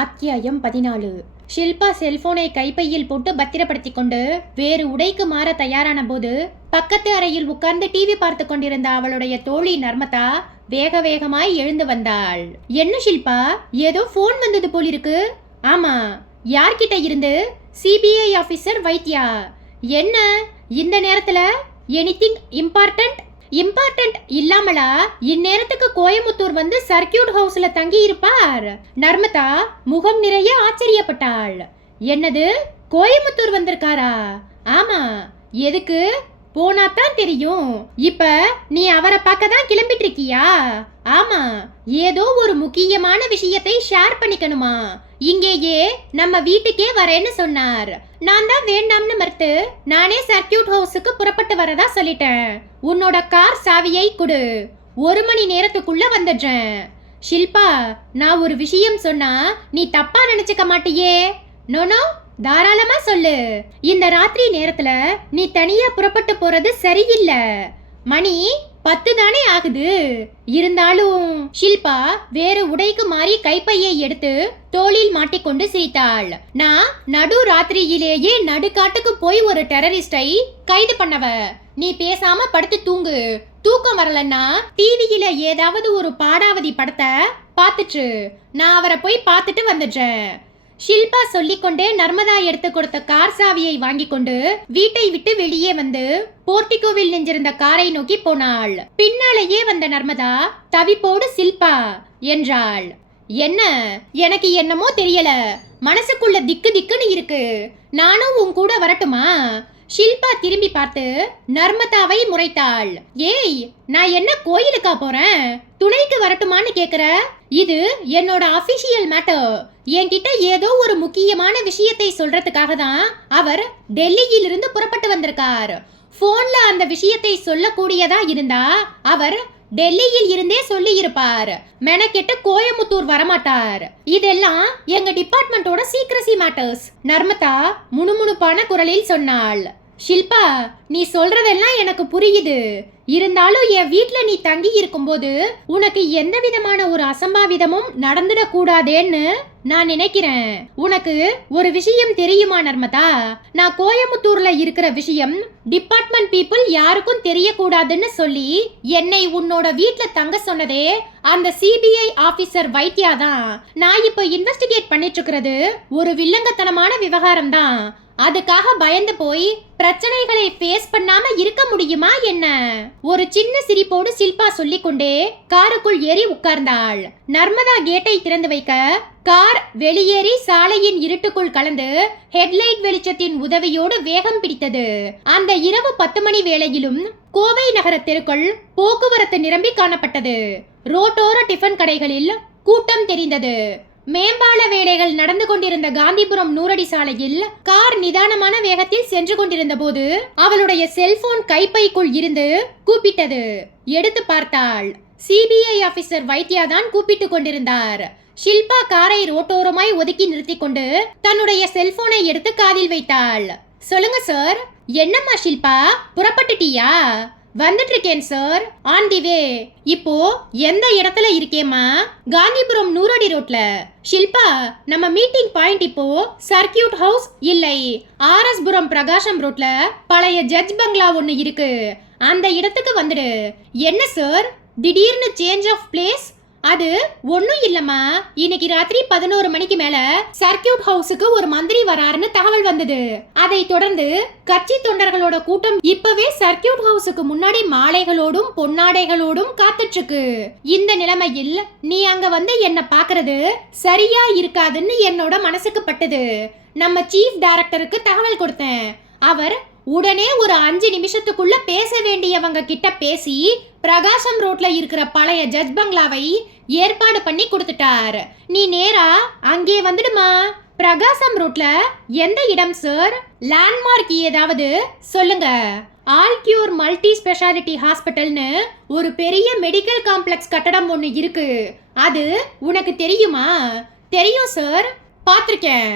அத்தியாயம் 14. ஷில்பா செல்போனை கைப்பையில் போட்டு பத்திரப்படுத்திக் கொண்டு வேறு உடைக்கு மாற தயாரான போது பக்கத்து அறையில் உட்கார்ந்து டிவி பார்த்து கொண்டிருந்த அவளுடைய தோழி நர்மதா வேக வேகமாய் எழுந்து வந்தாள். என்ன ஷில்பா, ஏதோ போன் வந்தது போலிருக்கு. ஆமா, யார்கிட்ட இருந்து? CBI officer Vaidya. என்ன இந்த நேரத்துல? Anything important? இம்பார்ட்டன்ட் இல்லாமலா இந்நேரத்துக்கு கோயமுத்தூர் வந்து சர்க்கியூட் ஹவுஸ்ல தங்கி இருப்பார்? நர்மதா முகம் நிறைய ஆச்சரியப்பட்டாள். என்னது, கோயமுத்தூர் வந்திருக்காரா? ஆமா, எதுக்கு? போனாதான் தெரியும். இப்ப நீ அவரை பார்க்க தான் கிளம்பிட்டு இருக்கியா? ஆமா, ஏதோ ஒரு முக்கியமான விஷயத்தை ஷேர் பண்ணிக்கணுமா? இங்கேயே நம்ம வீட்டுக்கே வரேன்னு சொன்னார். நான் தான் வேண்டாம்னு மறுத்து நானே சர்க்கியூட் ஹவுஸுக்கு புறப்பட்டு வரதா சொல்லிட்டேன். உன்னோட கார் சாவியை கொடு, 1 மணி நேரத்துக்குள்ள வந்துடுறேன். ஷில்பா, நான் ஒரு விஷயம் சொன்னா நீ தப்பா நினைச்சுக்க மாட்டியே? நோனோ, தாராளமா சொல்லு. இந்த ராத்திரி நேரத்துல நீ தனியா புறப்பட்டு போறது சரியில்லை. மணி 10 தானே ஆகுது. இருந்தாலும் ஷில்பா வேறு உடைக்கு மாறி கைப்பையை எடுத்து தோளில் மாட்டிக்கொண்டு சிரித்தாள். நான் நடு ராத்திரியிலேயே நடுக்காட்டுக்கு போய் ஒரு டெரரிஸ்டை கைது பண்ணவ. நீ பேசாம படுத்து தூங்கு. தூக்கம் வரலன்னா டிவியில ஏதாவது ஒரு பாடாவதி படத்தை பார்த்துட்டு நான் அவரை போய் பார்த்துட்டு வந்துடுறேன். ஷில்பா சொல்லிக்கொண்டே நர்மதா எடுத்து கொடுத்த கார் சாவியை வாங்கி கொண்டு வீட்டை விட்டு வெளியே வந்து போர்டிகோவில் நின்றிருந்த காரை நோக்கி போனாள். பின்னாலேயே வந்த நர்மதா தவிப்போடு ஷில்பா என்றாள். என்ன? எனக்கு என்னமோ தெரியல, மனசுக்குள்ள திக்கு திக்குன்னு இருக்கு. நானும் உன் கூட வரட்டுமா? ஷில்பா திரும்பி பார்த்து நர்மதாவை முறைத்தாள். ஏய், நான் என்ன கோயிலுக்கா போறேன்? துணைக்கு வரட்டுமான்னு கேக்குற? இது என்னோட அபிஷியல் மேட்டர். என்கிட்ட ஏதோ ஒரு முக்கியமான விஷயத்தை சொல்றதுக்காக தான் அவர் டெல்லியில் இருந்து புறப்பட்டு வந்திருக்கார். போன்ல அந்த விஷயத்தை சொல்லக்கூடியதா இருந்தா அவர் டெல்லியில் இருந்தே சொல்லி இருப்பார். மெனக்கெட்டு கோயமுத்தூர் வரமாட்டார். இதெல்லாம் எங்க டிபார்ட்மெண்டோட சீக்ரசி மேட்டர்ஸ். நர்மதா முணுமுணுப்பான குரலில் சொன்னாள். ஷில்பா, நீ சொல்றதெல்லாம் எனக்கு புரியுது. இருந்தாலும் என் வீட்ல நீ தங்கி இருக்கும்போது உனக்கு எந்த விதமான ஒரு அசம்பாவிதமும் நடந்துடக்கூடாதேன்னு நான் நினைக்கிறேன். உனக்கு ஒரு விஷயம் தெரியுமா நர்மதா? நான் கோயமுத்தூர்ல இருக்கிற விஷயம் டிபார்ட்மெண்ட் பீப்புள் யாருக்கும் தெரியக்கூடாதுன்னு சொல்லி என்னை உன்னோட வீட்ல தங்க சொன்னதே அந்த சிபிஐ ஆபீசர் வைத்தியா தான். நான் இப்ப இன்வெஸ்டிகேட் பண்ணிட்டு இருக்கிறது ஒரு வில்லங்கத்தனமான விவகாரம் தான். அதுக்காக பயந்து போய் பிரச்சனைகளை ஃபேஸ் பண்ணாம இருக்க முடியுமா என்ன? ஒரு சின்ன சிரிப்போடு ஷில்பா சொல்லிக்கொண்டே காருக்குள் ஏறி உட்கார்ந்தாள். நர்மதா கேட்டை திறந்து வைக்க கார் வெளியேறி சாலையின் இருட்டுக்குள் கலந்து ஹெட்லைட் வெளிச்சத்தின் உதவியோடு வேகம் பிடித்தது. அந்த இரவு 10 மணி வேளையிலும் கோவை நகர தெருக்கள் போக்குவரத்து நிரம்பி காணப்பட்டது. ரோட்டோர டிஃபன் கடைகளில் கூட்டம் தெரிந்தது. மேம்பால வேலைகள் நடந்து கொண்டிருந்த காந்திபுரம் 100 அடி சாலையில் கார் நிதானமான வேகத்தில் சென்று கொண்டிருந்த போது அவளுடைய செல்போன் கைப்பைக்குள் இருந்து கூப்பிட்டது. எடுத்து பார்த்தாள். சிபிஐ ஆபீசர் வைத்தியா தான் கூப்பிட்டு கொண்டிருந்தார். ஷில்பா காரை ரோட்டோரமாய் ஒதுக்கி நிறுத்தி கொண்டு தன்னுடைய செல்போனை எடுத்து காதில் வைத்தாள். சொல்லுங்க சார். என்னம்மா ஷில்பா, புறப்பட்டுட்டியா? வந்துட்டு இருக்கேன் சார், ஆன் தி வே. இப்போ எந்த இடத்துல இருக்கேம்மா? காந்திபுரம் 100 அடி ரோட்ல. ஷில்பா, நம்ம மீட்டிங் பாயிண்ட் இப்போ சர்க்கியூட் ஹவுஸ் இல்லை, RS புரம் பிரகாசம் ரோட்ல பழைய ஜட்ஜ் பங்களா ஒன்னு இருக்கு. அந்த இடத்துக்கு வந்துடு. என்ன சார், திடீர்னு சேஞ்ச் ஆஃப் பிளேஸ்? அது ஒன்னும் இல்லம்மா, இன்னைக்கு ராத்திரி 11 மணிக்கு மேல சர்க்கியூட் ஹவுஸுக்கு ஒரு மந்திரி வராருன்னு தகவல் வந்தது. அதை தொடர்ந்து கட்சி தொண்டர்களோட கூட்டம் இப்பவே சர்க்கியூட் ஹவுஸுக்கு முன்னாடி மாலைகளோடும் பொன்னாடைகளோடும் காத்துட்டு இருக்கு. இந்த நிலைமையில் நீ அங்க வந்து என்ன பாக்குறது சரியா இருக்காதுன்னு என்னோட மனசுக்கு பட்டது. நம்ம சீஃப் டைரக்டருக்கு தகவல் கொடுத்தேன். அவர் உடனே ஒரு 5 நிமிஷத்துக்குள்ள பேச வேண்டியவங்க கிட்ட பேசி பிரகாசம் ரோட்ல இருக்கிற பழைய ஜட்ஜ் பங்களாவை ஏற்பாடு பண்ணி கொடுத்துட்டார். நீ நேரா அங்கே வந்துடுமா. பிரகாசம் ரோட்ல எந்த இடம் சார்? லேண்ட்மார்க் ஏதாவது சொல்லுங்க. ஆல்கியூர் மல்டி ஸ்பெஷாலிட்டி ஹாஸ்பிட்டல்னு ஒரு பெரிய மெடிக்கல் காம்ப்ளெக்ஸ் கட்டடம் ஒன்று இருக்கு. அது உனக்கு தெரியுமா? தெரியும் சார், பார்த்துருக்கேன்.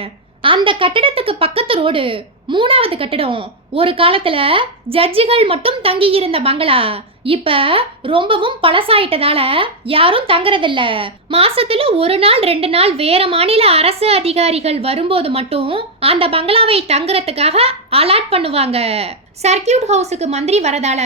அந்த கட்டடத்துக்கு பக்கத்து ரோடு 3வது கட்டடம். ஒரு காலத்துல ஜட்ஜுகள் மட்டும் தங்கி இருந்த பங்களா இப்ப ரொம்பவும் பழசாயிட்டதால யாரும் தங்குறதில்ல. மாசத்துல 1 நாள் 2 நாள் வேற மாநில அரசு அதிகாரிகள் வரும்போது மட்டும் அந்த பங்களாவை தங்குறதுக்காக அலாட் பண்ணுவாங்க. சர்க்கியூட் ஹவுஸுக்கு மந்திரி வரதால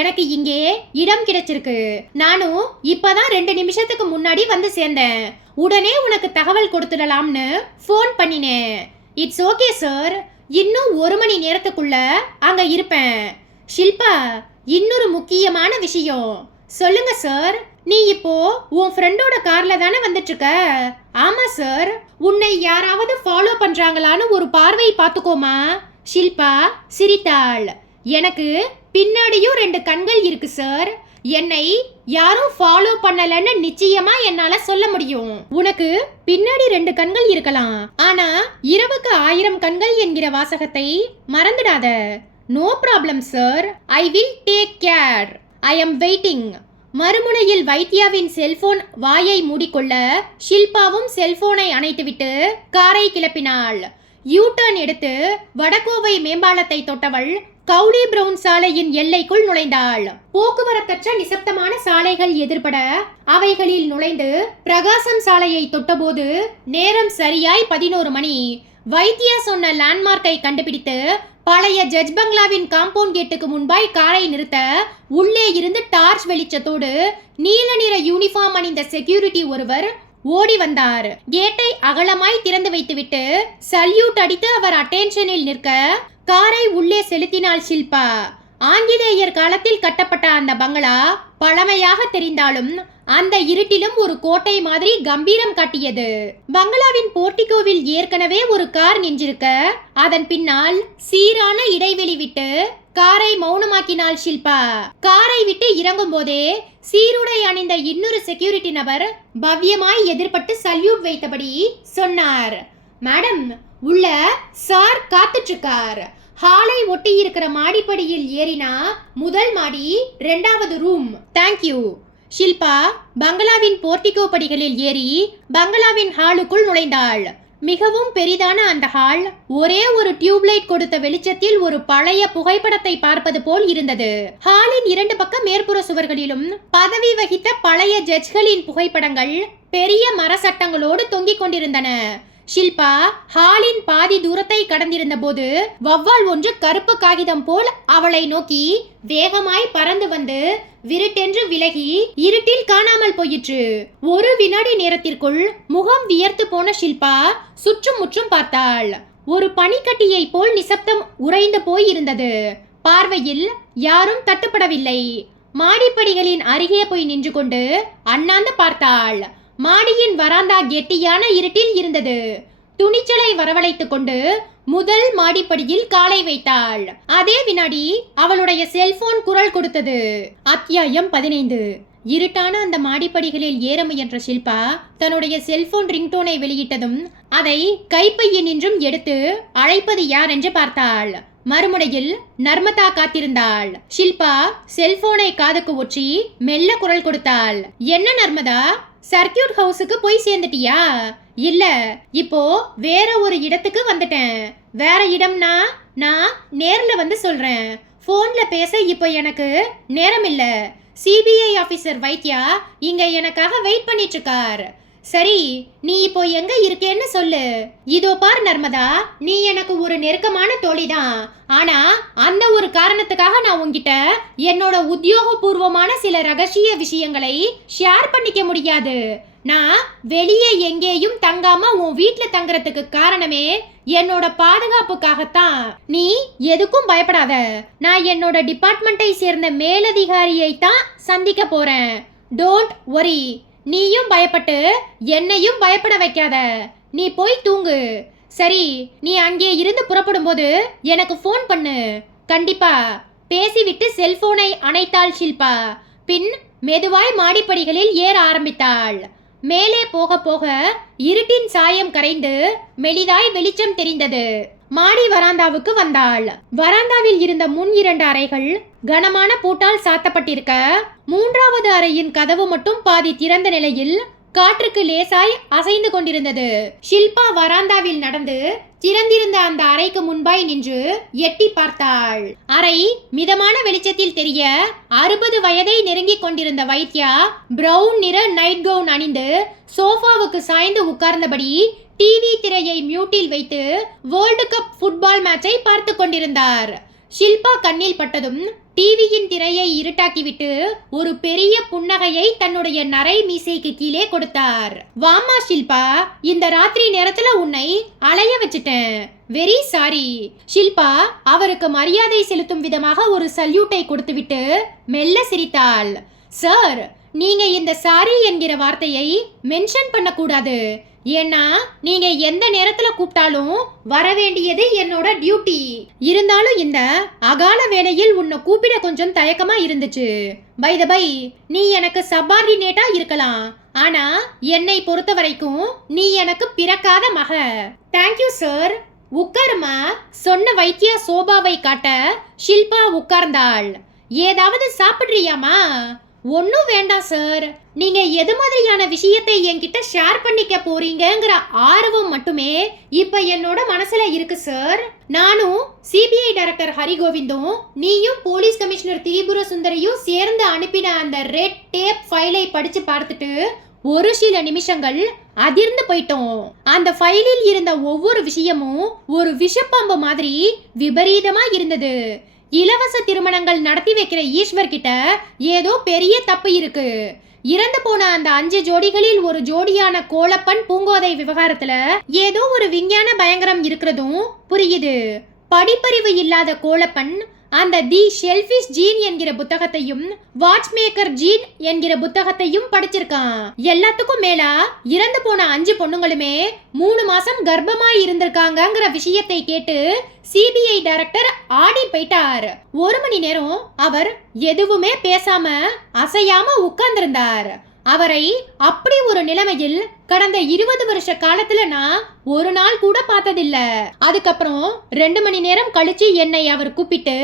எனக்கு இங்கே இடம் கிடைச்சிருக்கு. நானும் இப்பதான் 2 நிமிஷத்துக்கு முன்னாடி வந்து சேர்ந்தேன். உடனே உனக்கு தகவல் கொடுத்துடலாம்னு ஃபோன் பண்ணினேன். இட்ஸ் ஓகே சார், இன்னும் 1 மணி நேரத்துக்குள்ள அங்க இருப்பேன். ஷில்பா, இன்னொரு முக்கியமான விஷயம். சொல்லுங்க சார். நீ இப்போ உன் ஃப்ரெண்டோட கார்ல தானே வந்துட்டு இருக்க? ஆமா சார். உன்னை யாராவது ஃபாலோ பண்றாங்களான்னு ஒரு பார்வை பார்த்துக்கோமா. ஷில்பா சிரித்தாள். எனக்கு பின்னாடியும் 2 கண்கள் இருக்கு சார். என்னை யாரும் ஃபாலோ பண்ணலன்னு நிச்சயமா என்னால சொல்ல முடியும். உனக்கு பின்னாடி 2 கண்கள் இருக்கலாம், ஆனா இரவுக்கு 1000 கண்கள் என்கிற வாசகத்தை மறந்துடாத. No problem sir, I will take care. I am waiting. மறுமுனையில் வைத்தியாவின் செல்போன் வாயை மூடிக்கொள்ள ஷில்பாவும் செல்போனை அணைத்துவிட்டு காரை கிளப்பினாள். யூ டர்ன் எடுத்து வடகோவை மேம்பாலத்தை தொட்டவள் கவுடி பிரவுன் சாலையின் எல்லைக்குள் நுழைந்தாள். போக்குவரத்தற்ற நிசப்தமான சாலைகள் எதிர்பட அவைகளில் நுழைந்து பிரகாசம் சாலையை தொட்டபோது நேரம் சரியாய் 11 மணி. வைத்தியா சொன்ன லேண்ட்மார்க்கை கண்டுபிடித்து பழைய ஜட்ஜ் பங்களாவின் காம்பவுண்ட் கேட்டுக்கு முன்பாய் காரை நிறுத்த உள்ளே இருந்து டார்ச் வெளிச்சத்தோடு நீல நிற யூனிஃபார்ம் அணிந்த செக்யூரிட்டி ஒருவர் ஓடி வந்தார். கேட்டை அகலமாய் திறந்து வைத்துவிட்டு சல்யூட் அடித்து அவர் அட்டென்ஷனில் நிற்க காரை உள்ளே செலுத்தினாள் ஷில்பா. ஆங்கிலேயர் காலத்தில் கட்டப்பட்ட அந்த பங்களா பழமையாக தெரிந்தாலும் அந்த இருட்டிலும் ஒரு கோட்டை மாதிரி கம்பீரம் காட்டியது. பங்களாவின் போர்டிகோவில் ஏற்கனவே ஒரு கார் நின்றிருக்க அதன் பின்னால் சீரான இடைவெளி விட்டு காரை மௌனமாக்கினாள் ஷில்பா. காரை விட்டு இறங்கும் போதே சீருடை அணிந்த இன்னொரு செக்யூரிட்டி நபர் பவ்யமாய் எதிர்பட்டு சல்யூட் வைத்தபடி சொன்னார். மேடம், உள்ள சார் காத்துட்டு இருக்கார். ஹாலை ஒட்டி இருக்கிற மாடிப்படியில் ஏறினா முதல் மாடி 2வது ரூம். தேங்க்யூ. ஷில்பா பங்களாவின் போர்டிகோ படிகளில் ஏறி பங்களாவின் ஹாலுக்குள் நுழைந்தாள். மிகவும் பெரிதான அந்த ஹால் ஒரே ஒரு டியூப்லைட் கொடுத்த வெளிச்சத்தில் ஒரு பழைய புகைப்படத்தை பார்ப்பது போல் இருந்தது. ஹாலின் 2 பக்க மேற்புற சுவர்களிலும் பதவி வகித்த பழைய ஜட்ஜ்களின் புகைப்படங்கள் பெரிய மர சட்டங்களோடு தொங்கிக் கொண்டிருந்தன. ஷில்பா ஹாலின் பாதி தூரத்தை கடந்திருந்த போது வவ்வால் ஒன்று கருப்பு காகிதம் போல் அவளை நோக்கி வேகமாய் பறந்து வந்து விருட்டென்று விலகி இருட்டில் காணாமல் போயிற்று. 1 வினாடி நேரத்திற்குள் முகம் வியர்த்து போன ஷில்பா சுற்றும் முற்றும் பார்த்தாள். ஒரு பனிக்கட்டியை போல் நிசப்தம் உறைந்து போய் இருந்தது. பார்வையில் யாரும் தட்டுப்படவில்லை. மாடிப்படிகளின் அருகே போய் நின்று கொண்டு அண்ணாந்து பார்த்தாள். மாடியின் வராந்தா கெட்டியான இருட்டில் இருந்தது. துணிச்சலை வரவழைத்துக் கொண்டு முதல் மாடிப்படியில் காலை வைத்தாள். அதே வினாடி அவளுடைய செல்போன் குரல் கொடுத்தது. அத்தியாயம் 15. இருட்டான அந்த மாடிப்படிகளில் ஏற முயன்ற ஷில்பா தன்னுடைய செல்போன் ரிங்டோனை வெளியிட்டதும் அதை கைப்பையினின்றும் எடுத்து அழைப்பது யார் என்று பார்த்தாள். மறுமுனையில் நர்மதா காத்திருந்தாள். ஷில்பா செல்போனை காதுக்கு ஒற்றி மெல்ல குரல் கொடுத்தாள். என்ன நர்மதா, சர்க்கியூட் ஹவுஸுக்கு போய் சேர்ந்துட்டியா? இல்ல, இப்போ வேற ஒரு இடத்துக்கு வந்துட்டேன். வேற இடம்னா நான் நேர்ல வந்து சொல்றேன். போன்ல பேச இப்போ எனக்கு நேரம் இல்ல. சிபிஐ ஆபீசர் வைத்தியா இங்க எனக்காக வெயிட் பண்ணிட்டு இருக்கார். சரி, நீ இப்போ எங்க இருக்கேன்னு சொல்லு. இதோ பார் நர்மதா, நீ எனக்கு ஒரு நெருக்கமான தோழிதான். ஆனா அந்த ஒரு காரணத்துக்காக நான் உன்கிட்ட என்னோட உத்தியோகபூர்வமான சில ரகசிய விஷயங்களை ஷேர் பண்ணிக்க முடியாது. நான் வெளியே எங்கேயும் தங்காம உன் வீட்டுல தங்குறதுக்கு காரணமே என்னோட பாதுகாப்புக்காகத்தான். நீ எதுக்கும் பயப்படாத. நான் என்னோட டிபார்ட்மெண்ட்டை சேர்ந்த மேலதிகாரியை தான் சந்திக்க போறேன். Don't worry. நீயும் பயப்பட்டு என்னையும் பயப்பட வைக்காத. நீ போய் தூங்கு. சரி, நீ அங்கே இருந்து புறப்படும் போது எனக்கு ஃபோன் பண்ணு. கண்டிப்பா. பேசிவிட்டு செல்போனை அணைத்தாள் ஷில்பா. பின் மெதுவாய் மாடிப்படிகளில் ஏற ஆரம்பித்தாள். மேலே போக போக இருட்டின் சாயம் கரைந்து மெலிதாய் வெளிச்சம் தெரிந்தது. மாடி வராந்தாவுக்கு வந்தாள். வராந்தாவில் இருந்த முன் 2 அறைகள் கனமான பூட்டால் சாத்தப்பட்டிருக்க 3வது அறையின் கதவு மட்டும் பாதி திறந்த நிலையில் காற்றுக்கு லேசாய் அசைந்து கொண்டிருந்தது. ஷில்பா வராந்தாவில் நடந்து திறந்திருந்த அந்த அறைக்கு முன்பாய் நின்று எட்டி பார்த்தாள். அறை மிதமான வெளிச்சத்தில் தெரிய 60 வயதை நெருங்கிக் கொண்டிருந்த வைத்யா பிரவுன் நிற நைட் கவுன் அணிந்து சோஃபாவுக்கு சாய்ந்து உட்கார்ந்தபடி டிவி திரையை மியூட்டில் வைத்து வேர்ல்டு கப் ஃபுட்பால் மேட்சை பார்த்து கொண்டிருந்தார். ஷில்பா கண்ணில் பட்டதும் டிவியின் திரையை இருட்டாக்கிவிட்டு ஒரு பெரிய புன்னகையை தன்னுடைய நரை மீசைக்கு கீழே கொடுத்தார். வாமா ஷில்பா, இந்த ராத்திரி நேரத்துல உன்னை அலைய வச்சுட்டேன். Very sorry. ஷில்பா அவருக்கு மரியாதை செலுத்தும் விதமாக ஒரு சல்யூட்டை கொடுத்துவிட்டு மெல்ல சிரித்தாள். சார், நீங்க இந்த சாரி என்கிற வார்த்தையை மென்ஷன் பண்ணக்கூடாது. ஏன்னா நீங்க எந்த நேரத்துல கூப்பிட்டாலும் வர வேண்டியது என்னோட டியூட்டி. இருந்தாலும் இந்த அகால வேளையில் உன்னை கூப்பிட கொஞ்சம் தயக்கமா இருந்துச்சு. பை த பை, நீ எனக்கு சப்பார்டினேட்டா இருக்கலாம், ஆனா என்னை பொறுத்த வரைக்கும் நீ எனக்கு பிறக்காத மக. Thank you sir. உட்காருமா. சொன்ன வைத்தியா சோபாவை காட்ட ஷில்பா உட்கார்ந்தாள். ஏதாவது சாப்பிடுறியாமா? ஒன்னும் வேண்டாம் சார். நீங்க எது மாதிரியான விஷயத்தை என்கிட்ட ஷேர் பண்ணிக்க போறீங்கங்கிற ஆர்வம் மட்டுமே இப்ப என்னோட மனசுல இருக்கு சார். நானும் சிபிஐ டைரக்டர் ஹரிகோவிந்தும் நீயும் போலீஸ் கமிஷனர் திரிபுர சுந்தரியும் சேர்ந்து அனுப்பின அந்த ரெட் டேப் ஃபைலை படிச்சு பார்த்துட்டு ஒரு சில நிமிஷங்கள் அதிர்ந்து போயிட்டோம். அந்த ஃபைலில் இருந்த ஒவ்வொரு விஷயமும் ஒரு விஷப்பாம்பு மாதிரி விபரீதமா இருந்தது. இலவச திருமணங்கள் நடத்தி வைக்கிற ஈஸ்வர் கிட்ட ஏதோ பெரிய தப்பு இருக்கு. இறந்து போன அந்த 5 ஜோடிகளில் ஒரு ஜோடியான கோலப்பன் பூங்கோதை விவகாரத்துல ஏதோ ஒரு விஞ்ஞான பயங்கரம் இருக்கிறதும் புரியுது. படிப்பறிவு இல்லாத கோலப்பன் அந்த தி ஷெல்ஃபிஷ் ஜீன் என்கிற புத்தகத்தையும் வாட்ச்மேக்கர் ஜீன் என்கிற புத்தகத்தையும் படிச்சிருக்கான். எல்லாத்துக்கும் மேல இறந்து போன 5 பொண்ணுங்களுமே 3 மாசம் கர்ப்பமா இருந்திருக்காங்கங்கிற விஷயத்தை கேட்டு சிபிஐ டைரக்டர் ஆடி போயிட்டார். 1 மணி நேரம் அவர் எதுவுமே பேசாம அசையாம உட்கார்ந்திருந்தார். அவரை அப்படி ஒரு நிலைமையில் கடந்த 20 வருஷ காலத்துல நான் ஒரு நாள் கூட பார்த்ததில்ல. அதுக்கப்புறம் 2 மணி நேரம் கழிச்சு என்னை அவர் கூப்பிட்டு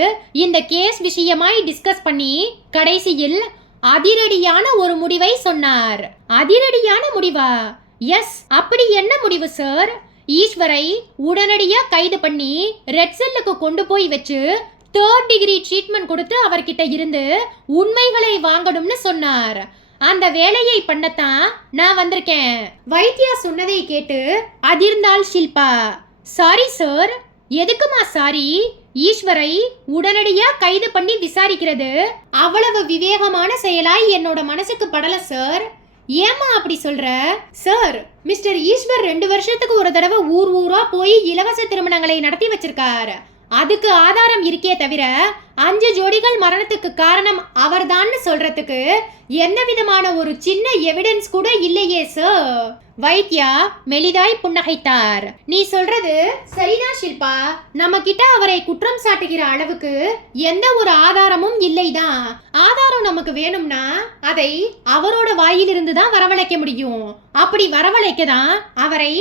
இந்த கேஸ் விஷயமாய் டிஸ்கஸ் பண்ணி கடைசியில் அதிரடியான ஒரு முடிவை சொன்னார். அதிரடியான முடிவா? எஸ். அப்படி என்ன முடிவு சார்? ஈஸ்வரை உடனடியா கைது பண்ணி ரெட் செல்லுக்கு கொண்டு போய் வச்சு 3rd டிகிரி ட்ரீட்மெண்ட் கொடுத்து அவர்கிட்ட இருந்து உண்மைகளை வாங்கணும்னு சொன்னார். அந்த வேலையை பண்ணத்தான் நான் வந்திருக்கேன். வைத்தியா சொன்னதை கேட்டு அதிர்ந்தாள் ஷில்பா. Sorry sir. எதுக்குமா சாரி? ஈஸ்வரை உடனடியா கைது பண்ணி விசாரிக்கிறது அவ்வளவு விவேகமான செயலாய் என்னோட மனசுக்கு படல சார். ஏமா அப்படி சொல்ற? சார், மிஸ்டர் ஈஸ்வர் 2 வருஷத்துக்கு ஒரு தடவை ஊர் ஊரா போய் இலவச திருமணங்களை நடத்தி வச்சிருக்கார். அதுக்கு ஆதாரம் இருக்கே தவிர 5 ஜோடிகள் மரணத்துக்கு காரணம் அவர்தான்னு சொல்றதுக்கு எந்த விதமான ஒரு சின்ன எவிடன்ஸ் கூட இல்லையே சார். வைத்யா மெலிதாய் புன்னகைத்தார். நீ சொல்றது சரிதான் ஷில்பா. நம்ம கிட்ட அவரை குற்றம் சாட்டுகிற அளவுக்கு எந்த ஒரு ஆதாரமும் இல்லைதான். ஆதாரம் நமக்கு வேணும்னா அதை அவரோட வாயிலிருந்து தான் வரவழைக்க முடியும். அப்படி வரவழைக்க தான் அவரை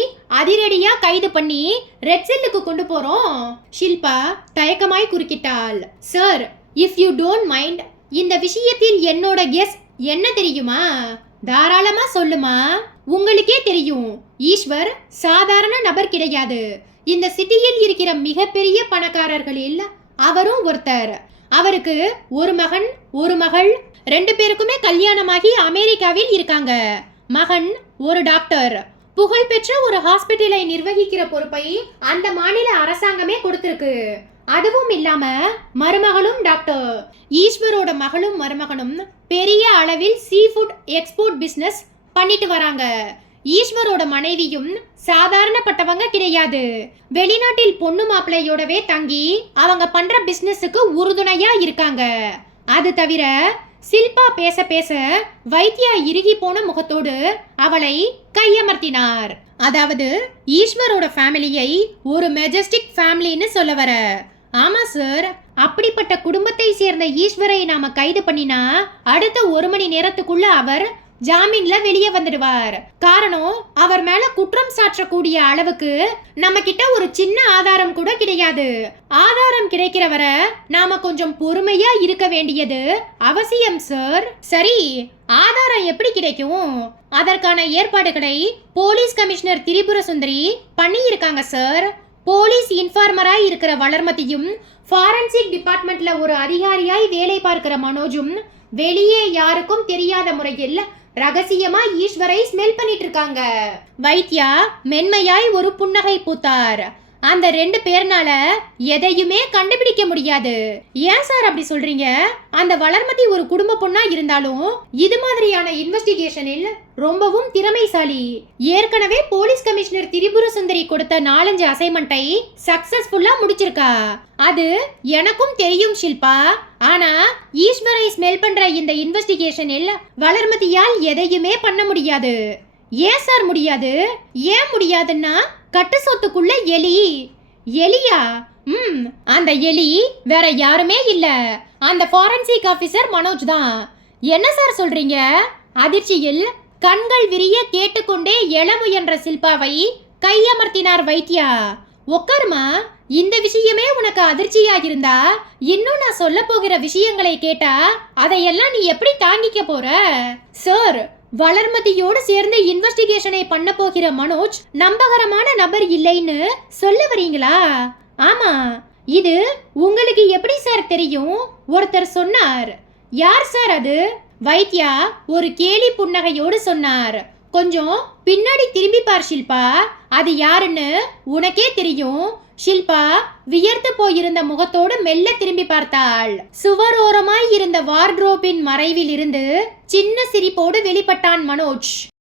அதிரடியா கைது பண்ணி ரெட் செல்லுக்கு கொண்டு போறோம். ஷில்பா தயக்கமாய் குறுக்கிட்டாள். Sir, if you don't mind, இந்த விஷயத்தில் என்னோட கெஸ் என்ன தெரியுமா? தாராளமா சொல்லுமா. உங்களுக்கே தெரியும், ஈஸ்வர் சாதாரண நபர் கிடையாது. இந்த சிட்டியில் இருக்கிற மிகப்பெரிய பணக்காரர்களில் அவரும் ஒருத்தர். அவருக்கு ஒரு மகன் ஒரு மகள். 2 பேருக்குமே கல்யாணமாகி அமெரிக்காவில் இருக்காங்க. மகன் ஒரு டாக்டர். புகழ்பெற்ற ஒரு ஹாஸ்பிட்டலை நிர்வகிக்கிற பொறுப்பை அந்த மாநில அரசாங்கமே கொடுத்திருக்கு. அதுவும் இல்லாம மருமகளும் டாக்டர். ஈஸ்வரோட மகளும் மருமகனும் பெரிய அளவில் சீ ஃபுட் எக்ஸ்போர்ட் பிசினஸ் பண்ணிட்டு வராங்க. ஈஸ்வரோட மனைவியும் சாதாரணப்பட்டவங்க கிடையாது. வெளிநாட்டில் பொண்ணு மாப்பிள்ளையோடவே தங்கி அவங்க பண்ற பிசினஸுக்கு உறுதுணையா இருக்காங்க. அது தவிர ஷில்பா பேச பேச வைத்தியா இறுகி போன முகத்தோடு அவளை கையமர்த்தினார். அதாவது ஈஸ்வரோட ஃபேமிலியை ஒரு மெஜஸ்டிக் ஃபேமிலின்னு சொல்ல வர. ஆமா சார், அப்படிப்பட்ட குடும்பத்தை சேர்ந்த ஈஸ்வரை நாம கைது பண்ணினா அடுத்த 1 மணி நேரத்துக்குள்ள அவர் ஜாமீன்ல வெளியே வந்துடுவார். காரணம், அவர் மேல குற்றம் சாற்றக்கூடிய அளவுக்கு நம்ம கிட்ட ஒரு சின்ன ஆதாரம் கூட கிடையாது. ஆதாரம் கிடைக்கிற வரை நாம கொஞ்சம் பொறுமையா இருக்க வேண்டியது அவசியம் சார். சரி, ஆதாரம் எப்படி கிடைக்கும்? அதற்கான ஏற்பாடுகளை போலீஸ் கமிஷனர் திரிபுர சுந்தரி பண்ணி இருக்காங்க சார். போலீஸ் இன்ஃபார்மராய் இருக்கிற வளர்மதியும் ஃபாரன்சிக் டிபார்ட்மெண்ட்ல ஒரு அதிகாரியாய் வேலை பார்க்கிற மனோஜும் வெளியே யாருக்கும் தெரியாத முறையில் ரகசியமா ஈஸ்வரை ஸ்மெல் பண்ணிட்டு இருக்காங்க. வைத்தியா மென்மையாய் ஒரு புன்னகை பூத்தார். அந்த 2 பேர்னால எதையுமே கண்டுபிடிக்க முடியாது. ஏன் சார் அப்படி சொல்றீங்க? அந்த வளர்மதி ஒரு குடும்ப பொண்ணா இருந்தாலும் இது மாதிரியான இன்வெஸ்டிகேஷனில் ரொம்பவும் திறமைசாலி. ஏற்கனவே போலீஸ் கமிஷனர் திரிபுர சுந்தரி கொடுத்த 4-5 அசைன்மெண்ட்டை சக்சஸ்ஃபுல்லா முடிச்சிருக்கா. அது எனக்கும் தெரியும் ஷில்பா. ஆனா ஈஸ்வரை ஸ்மெல் பண்ற இந்த இன்வெஸ்டிகேஷனில் வளர்மதியால் எதையுமே பண்ண முடியாது. ஏன் சார் முடியாது? ஏன் முடியாதுன்னா கட்டு சொத்துக்குள்ள எலியா? அந்த எலி வேற யாருமே இல்ல, அந்த ஃபாரன்சிக் ஆபீசர் மனோஜ் தான். என்ன சார் சொல்றீங்க? அதிர்ச்சியில் கண்கள் விரிய கேட்டுக்கொண்டே எழ முயன்ற ஷில்பாவை கையமர்த்தினார் வைத்தியா. உட்காருமா, இந்த விஷயமே உனக்கு அதிர்ச்சியா இருந்தா இன்னும் நான் சொல்ல போகிற விஷயங்களை கேட்டா அதையெல்லாம் நீ எப்படி தாங்கிக்க போற? சார், வளர்மதியோடு சேர்ந்து இன்வெஸ்டிகேஷனை பண்ண போகிற மனோஜ் நம்பகரமான நபர் இல்லைன்னு சொல்ல வரீங்களா? ஆமா, இது உங்களுக்கு எப்படி சார் தெரியும்? ஒருத்தர் சொன்னார். யார் சார் அது? வைத்தியா ஒரு கேலி புன்னகையோடு சொன்னார். கொஞ்சம் பின்னாடி திரும்பி பார் ஷில்பா, அது யாருன்னு உனக்கே தெரியும். ஷில்பா வியர்த்து போயிருந்த முகத்தோடு மெல்ல திரும்பி பார்த்தாள். சுவரோரமாய் இருந்த வார்ட்ரோபின் மறைவில் இருந்து சின்ன சிரிப்போடு வெளிப்பட்டான் மனோஜ்.